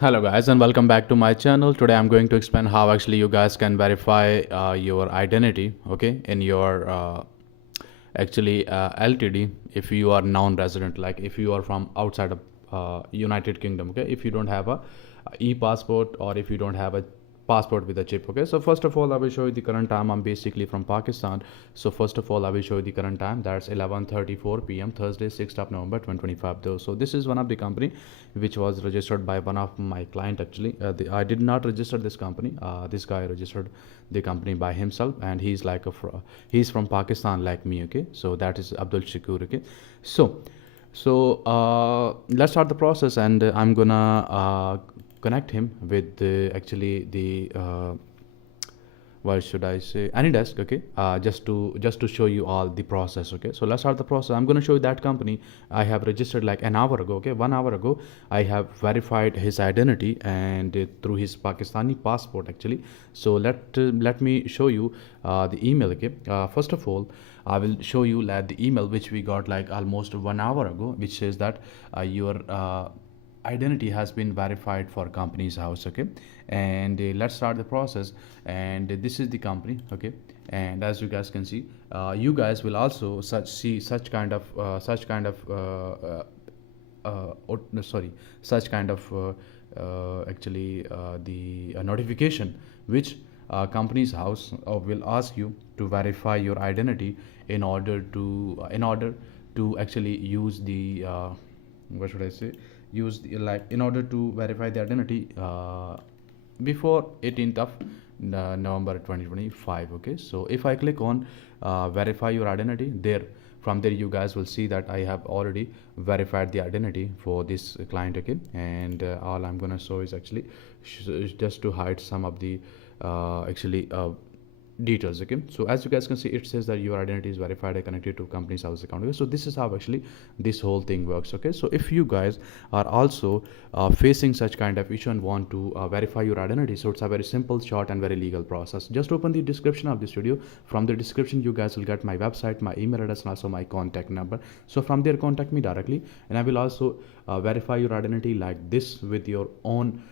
Hello guys and welcome back to my channel. Today I'm going to explain how actually you guys can verify your identity, okay, in your LTD if you are non-resident, like if you are from outside of United Kingdom, okay, if you don't have a e-passport or if you don't have a passport with a chip. Okay, so first of all I will show you the current time. I'm basically from Pakistan, so first of all I will show you the current time. That's 11:34 p.m. Thursday, 6th of November 2025 though. So this is one of the company which was registered by one of my client actually. I did not register this company. This guy registered the company by himself, and he's like he's from Pakistan like me. Okay, so that is Abdul Shakur. Okay, so let's start the process, and I'm gonna connect him with actually the what should I say, AnyDesk. Okay, just to show you all the process. Okay, so let's start the process. I'm going to show you that company I have registered like an hour ago. Okay, 1 hour ago I have verified his identity, and through his Pakistani passport actually. So let me show you the email. Okay, first of all I will show you like the email which we got like almost 1 hour ago, which says that your identity has been verified for company's house. Okay, and let's start the process. And this is the company. Okay, and as you guys can see, you guys will also see such kind of no, sorry, such kind of the notification which company's house will ask you to verify your identity in order to actually use the what should I say, use the, like in order to verify the identity before 18th of November 2025. Okay, so if I click on verify your identity there, from there you guys will see that I have already verified the identity for this client. Okay, and all I'm gonna show is actually just to hide some of the details. Okay, so as you guys can see, it says that your identity is verified and connected to company's house account. Okay, so this is how actually this whole thing works. Okay, so if you guys are also facing such kind of issue and want to verify your identity, so it's a very simple, short and very legal process. Just open the description of this video. From the description you guys will get my website, my email address, and also my contact number. So from there contact me directly, and I will also verify your identity like this with your own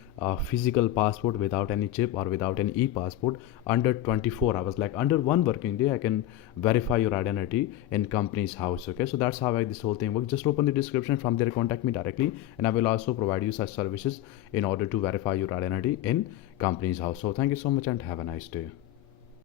physical passport without any chip or without any e-passport under 24 hours, like under one working day I can verify your identity in company's house. Okay, so that's how this whole thing works. Just open the description, from there contact me directly, and I will also provide you such services in order to verify your identity in company's house. So thank you so much and have a nice day.